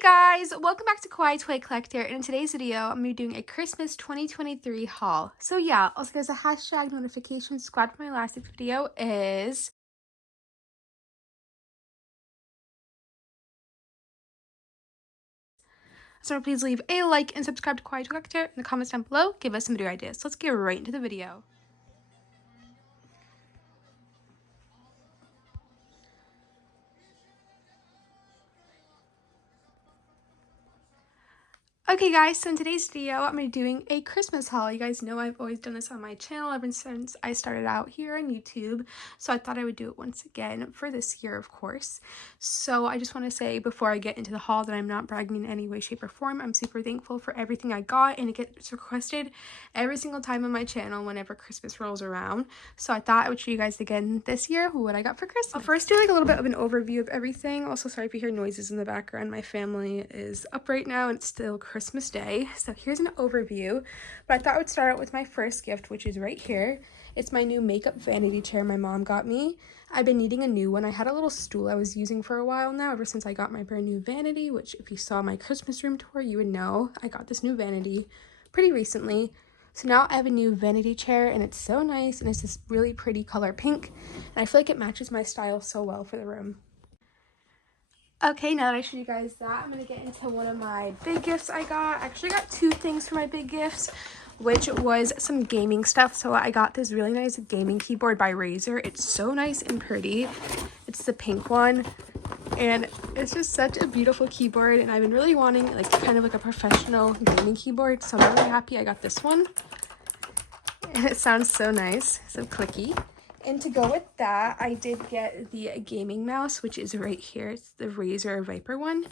Hey guys, welcome back to Kawaii Toy Collector, and in today's video I'm going to be doing a Christmas 2023 haul. So yeah, also there's a hashtag notification subscribe to my last video is so please leave a like and subscribe to Kawaii Toy Collector in the comments down below. Give us some video ideas. So let's get right into the video. Okay guys, so in today's video, I'm going to be doing a Christmas haul. You guys know I've always done this on my channel ever since I started out here on YouTube. So I thought I would do it once again for this year, of course. So I just want to say before I get into the haul that I'm not bragging in any way, shape, or form. I'm super thankful for everything I got, and it gets requested every single time on my channel whenever Christmas rolls around. So I thought I would show you guys again this year what I got for Christmas. I'll first do like a little bit of an overview of everything. Also, sorry if you hear noises in the background. My family is up right now and it's still Christmas Day. So here's an overview, but I thought I would start out with my first gift, which is right here. It's my new makeup vanity chair my mom got me. I've been needing a new one. I had a little stool I was using for a while now, ever since I got my brand new vanity, which if you saw my Christmas room tour, you would know I got this new vanity pretty recently. So now I have a new vanity chair, and it's so nice, and it's this really pretty color pink, and I feel like it matches my style so well for the room. Okay, now that I showed you guys that, I'm going to get into one of my big gifts I got. I actually got two things for my big gifts, which was some gaming stuff. So I got this really nice gaming keyboard by Razer. It's so nice and pretty. It's the pink one, and it's just such a beautiful keyboard, and I've been really wanting like kind of like a professional gaming keyboard, so I'm really happy I got this one. And it sounds so nice, so clicky. And to go with that, I did get the gaming mouse, which is right here. It's the Razer Viper one.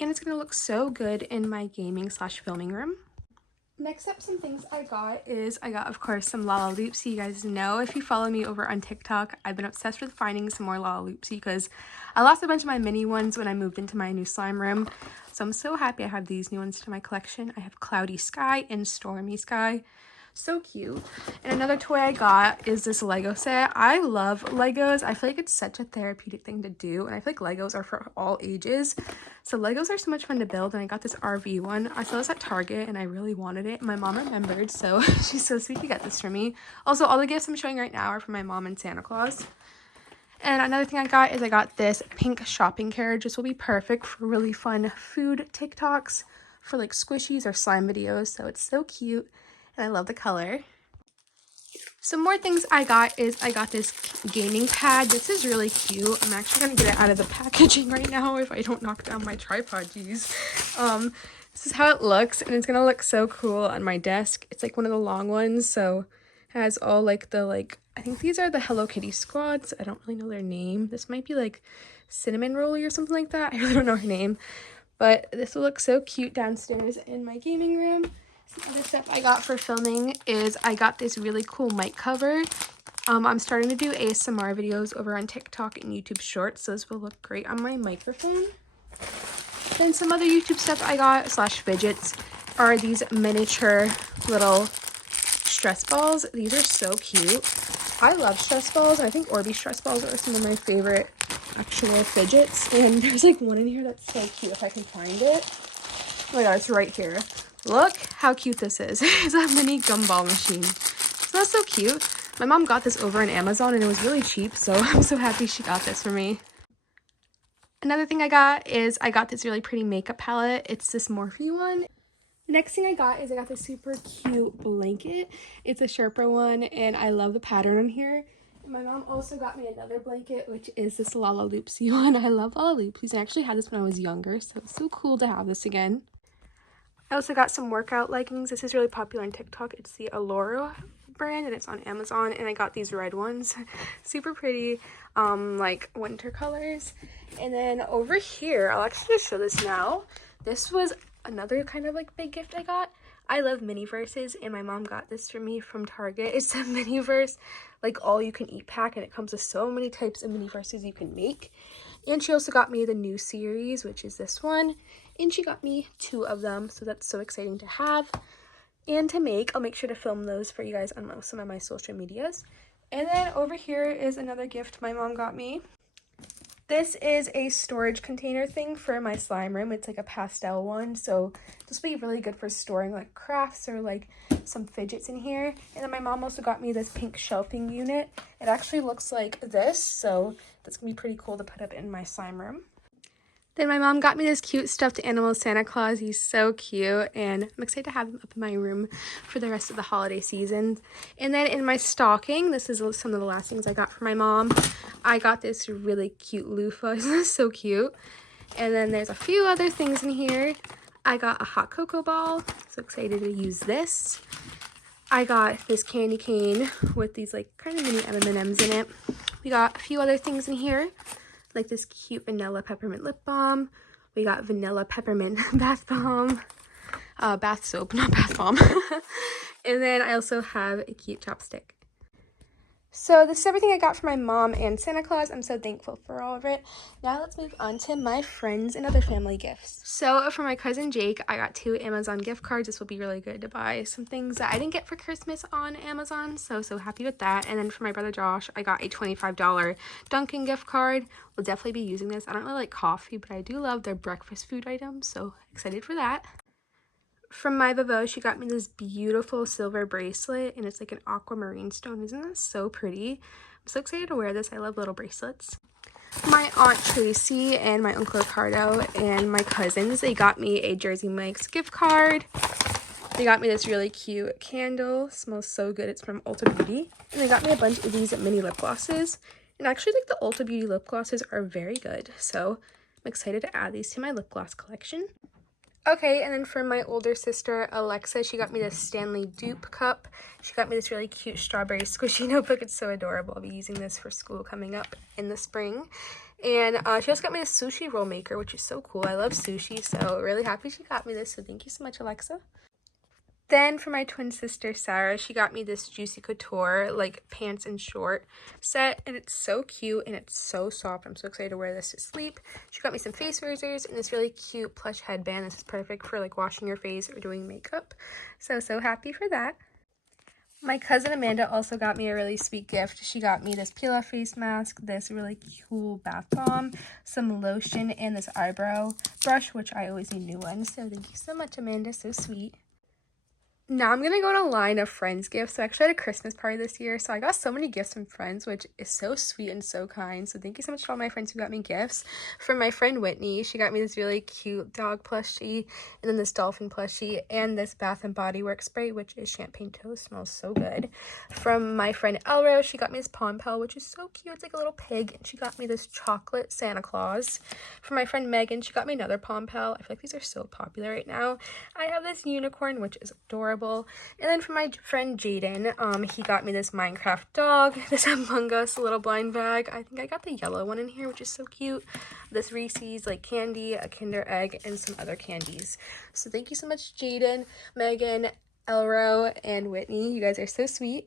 And it's going to look so good in my gaming / filming room. Next up, some things I got is, of course, some Lala Loopsy. You guys know, if you follow me over on TikTok, I've been obsessed with finding some more Lala Loopsy because I lost a bunch of my mini ones when I moved into my new slime room. So I'm so happy I have these new ones to my collection. I have Cloudy Sky and Stormy Sky. So cute. And another toy I got is this Lego set. I love Legos. I feel like it's such a therapeutic thing to do, and I feel like Legos are for all ages. So Legos are so much fun to build, and I got this RV one. I saw this at Target and I really wanted it. My mom remembered, so she's so sweet to get this for me. Also, all the gifts I'm showing right now are for my mom and Santa Claus. And another thing I got is I got this pink shopping carriage. This will be perfect for really fun food TikToks, for like squishies or slime videos. So it's so cute. And I love the color. Some more things I got is I got this gaming pad. This is really cute. I'm actually going to get it out of the packaging right now if I don't knock down my tripod, geez. This is how it looks, and it's going to look so cool on my desk. It's like one of the long ones, so it has all like the I think these are the Hello Kitty squads. I don't really know their name. This might be like Cinnamon Rolly or something like that. I really don't know her name. But this will look so cute downstairs in my gaming room. Some other stuff I got for filming is I got this really cool mic cover. I'm starting to do ASMR videos over on TikTok and YouTube Shorts, so this will look great on my microphone. Then some other YouTube stuff I got / fidgets are these miniature little stress balls. These are so cute. I love stress balls, and I think Orbeez stress balls are some of my favorite actual fidgets. And there's like one in here that's so cute if I can find it. Oh my god, it's right here. Look how cute this is. It's a mini gumball machine. So that's so cute. My mom got this over on Amazon and it was really cheap, so I'm so happy she got this for me. Another thing I got is I got this really pretty makeup palette. It's this Morphe one. The next thing I got is I got this super cute blanket. It's a Sherpa one, and I love the pattern on here. And my mom also got me another blanket, which is this Lala Loopsy one. I love Lala Loopsies. I actually had this when I was younger, so it's so cool to have this again. I also got some workout leggings. This is really popular on TikTok. It's the Allura brand, and it's on Amazon, and I got these red ones. Super pretty, like winter colors. And then over here, I'll actually just show this now. This was another kind of like big gift I got. I love Miniverses, and my mom got this for me from Target. It's a Miniverse, like all you can eat pack, and it comes with so many types of Miniverses you can make. And she also got me the new series, which is this one. And she got me 2 of them, so that's so exciting to have and to make. I'll make sure to film those for you guys on some of my social medias. And then over here is another gift my mom got me. This is a storage container thing for my slime room. It's like a pastel one, so this will be really good for storing like crafts or like some fidgets in here. And then my mom also got me this pink shelving unit. It actually looks like this, so that's gonna be pretty cool to put up in my slime room. Then my mom got me this cute stuffed animal Santa Claus. He's so cute, and I'm excited to have him up in my room for the rest of the holiday season. And then in my stocking, this is some of the last things I got for my mom. I got this really cute loofah. Isn't this so cute? And then there's a few other things in here. I got a hot cocoa ball. So excited to use this. I got this candy cane with these like kind of mini M&Ms in it. We got a few other things in here, like this cute vanilla peppermint lip balm. We got vanilla peppermint bath bomb, bath soap, not bath bomb. And then I also have a cute chopstick. So this is everything I got for my mom and Santa Claus. I'm so thankful for all of it. Now let's move on to my friends and other family gifts. So for my cousin Jake, I got 2 Amazon gift cards. This will be really good to buy some things that I didn't get for Christmas on Amazon. So happy with that. And then for my brother Josh, I got a $25 Dunkin' gift card. We'll definitely be using this. I don't really like coffee, but I do love their breakfast food items. So excited for that. From my Vivo, she got me this beautiful silver bracelet, and it's like an aquamarine stone. Isn't that so pretty? I'm so excited to wear this. I love little bracelets. My Aunt Tracy and my Uncle Ricardo and my cousins, they got me a Jersey Mike's gift card. They got me this really cute candle. It smells so good. It's from Ulta Beauty. And they got me a bunch of these mini lip glosses. And actually, like, the Ulta Beauty lip glosses are very good. So I'm excited to add these to my lip gloss collection. Okay, and then for my older sister, Alexa, she got me this Stanley dupe cup. She got me this really cute strawberry squishy notebook. It's so adorable. I'll be using this for school coming up in the spring. And she also got me this sushi roll maker, which is so cool. I love sushi, so really happy she got me this. So thank you so much, Alexa. Then for my twin sister, Sarah, she got me this Juicy Couture, like, pants and short set. And it's so cute and it's so soft. I'm so excited to wear this to sleep. She got me some face razors and this really cute plush headband. This is perfect for, like, washing your face or doing makeup. So happy for that. My cousin Amanda also got me a really sweet gift. She got me this peel-off face mask, this really cool bath bomb, some lotion, and this eyebrow brush, which I always need new ones. So thank you so much, Amanda. So sweet. Now I'm going to go on a line of friends gifts. So I actually had a Christmas party this year, so I got so many gifts from friends, which is so sweet and so kind. So thank you so much to all my friends who got me gifts. From my friend Whitney, she got me this really cute dog plushie, and then this dolphin plushie, and this Bath & Body Works spray, which is champagne toast. Smells so good. From my friend Elrose, she got me this Pom Pal, which is so cute. It's like a little pig, and she got me this chocolate Santa Claus. From my friend Megan, she got me another Pom Pal. I feel like these are so popular right now. I have this unicorn, which is adorable. And then for my friend Jaden, he got me this Minecraft dog, this Among Us little blind bag. I think I got the yellow one in here, which is so cute. This Reese's like candy, a Kinder Egg, and some other candies. So thank you so much, Jaden, Megan, Elro, and Whitney. You guys are so sweet.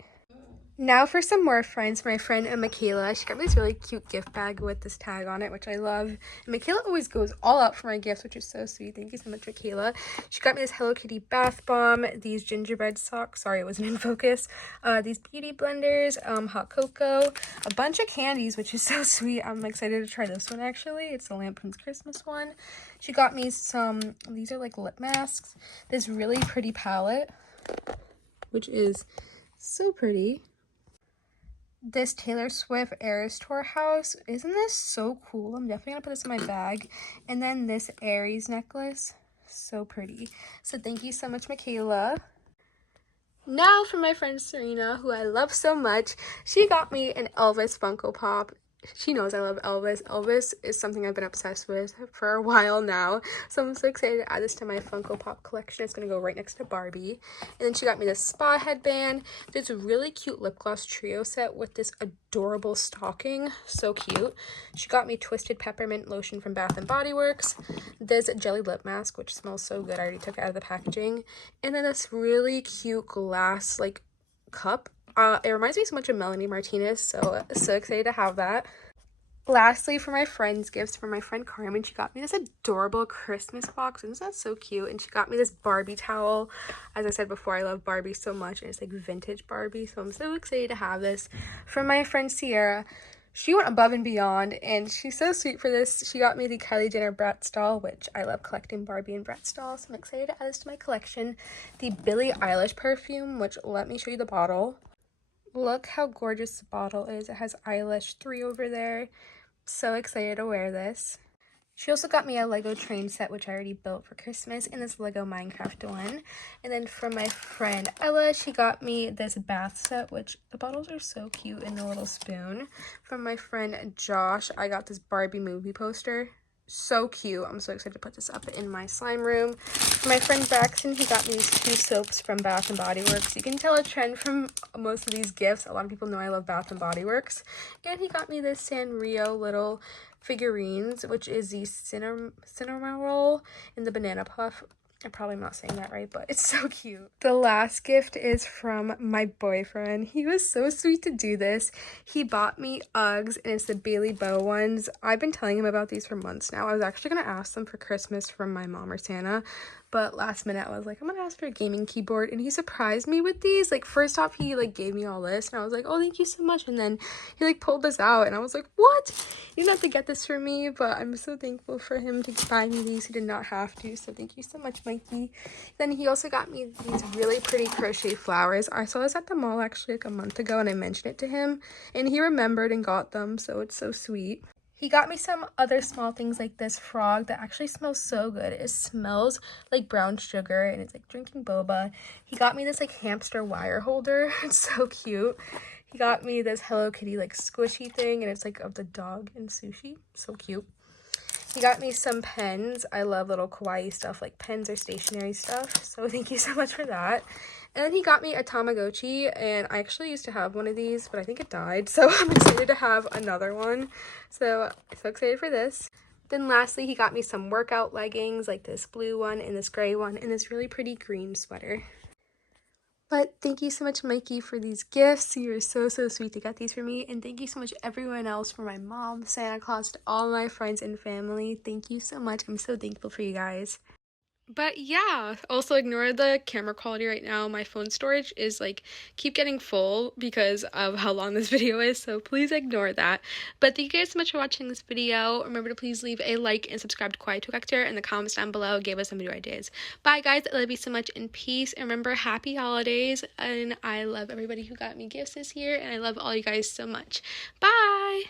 Now for some more friends, my friend Michaela, she got me this really cute gift bag with this tag on it, which I love. And Michaela always goes all out for my gifts, which is so sweet. Thank you so much, Michaela. She got me this Hello Kitty bath bomb, these gingerbread socks, sorry it wasn't in focus, these beauty blenders, hot cocoa, a bunch of candies, which is so sweet. I'm excited to try this one actually. It's the Lampoon's Christmas one. She got me some, these are like lip masks, this really pretty palette, which is so pretty. This Taylor Swift Eras Tour house. Isn't this so cool? I'm definitely gonna put this in my bag. And then this Aries necklace. So pretty. So thank you so much, Michaela. Now for my friend Serena, who I love so much. She got me an Elvis Funko Pop. She knows I love Elvis. Elvis is something I've been obsessed with for a while now. So I'm so excited to add this to my Funko Pop collection. It's going to go right next to Barbie. And then she got me this spa headband. There's a really cute lip gloss trio set with this adorable stocking. So cute. She got me Twisted Peppermint lotion from Bath & Body Works. This jelly lip mask, which smells so good. I already took it out of the packaging. And then this really cute glass, like, cup. It reminds me so much of Melanie Martinez, so excited to have that. Lastly, for my friends' gifts, for my friend Carmen, she got me this adorable Christmas box. Isn't that so cute? And she got me this Barbie towel. As I said before, I love Barbie so much, and it's like vintage Barbie, so I'm so excited to have this. From my friend Sierra, She went above and beyond, and she's so sweet for this. She got me the Kylie Jenner Bratz doll, which I love collecting Barbie and Bratz dolls, so I'm excited to add this to my collection. The Billie Eilish perfume, which, let me show you the bottle. Look how gorgeous the bottle is. It has Eilish 3 over there. So excited to wear this. She also got me a Lego train set, which I already built for Christmas, and this Lego Minecraft one. And then from my friend Ella, she got me this bath set, which the bottles are so cute, and the little spoon. From my friend Josh, I got this Barbie movie poster. So cute. I'm so excited to put this up in my slime room. For my friend Braxton, he got me these 2 soaps from Bath & Body Works. You can tell a trend from most of these gifts. A lot of people know I love Bath & Body Works. And he got me this Sanrio little figurines, which is the cinema roll and the banana puff. I'm probably not saying that right, but it's so cute. The last gift is from my boyfriend. He was so sweet to do this. He bought me Uggs, and it's the Bailey Bow ones. I've been telling him about these for months now. I was actually going to ask them for Christmas from my mom or Santa, but last minute I was like, I'm going to ask for a gaming keyboard, and he surprised me with these. Like, first off, he like gave me all this, and I was like, oh, thank you so much, and then he like pulled this out, and I was like, what? You didn't have to get this for me, but I'm so thankful for him to buy me these. He did not have to, so thank you so much, Mikey. Then he also got me these really pretty crochet flowers. I saw this at the mall actually like a month ago, and I mentioned it to him, and he remembered and got them, so it's so sweet. He got me some other small things like this frog that actually smells so good. It smells like brown sugar, and it's like drinking boba. He got me this like hamster wire holder. It's so cute. He got me this Hello Kitty like squishy thing, and it's like of the dog and sushi. So cute. He got me some pens. I love little kawaii stuff, like pens or stationery stuff, so thank you so much for that. And then he got me a Tamagotchi, and I actually used to have one of these, but I think it died, so I'm excited to have another one. So excited for this. Then lastly, he got me some workout leggings, like this blue one and this gray one, and this really pretty green sweater. But thank you so much, Mikey, for these gifts. You were so sweet to get these for me. And thank you so much, everyone else, for my mom, Santa Claus, to all my friends and family. Thank you so much. I'm so thankful for you guys. But yeah, also ignore the camera quality right now. My phone storage is like keep getting full because of how long this video is, so please ignore that. But thank you guys so much for watching this video. Remember to please leave a like and subscribe to Kawaii Toy Collector in the comments down below. Give us some video ideas. Bye guys, I love you so much, and peace. And remember, happy holidays, and I love everybody who got me gifts this year, and I love all you guys so much. Bye!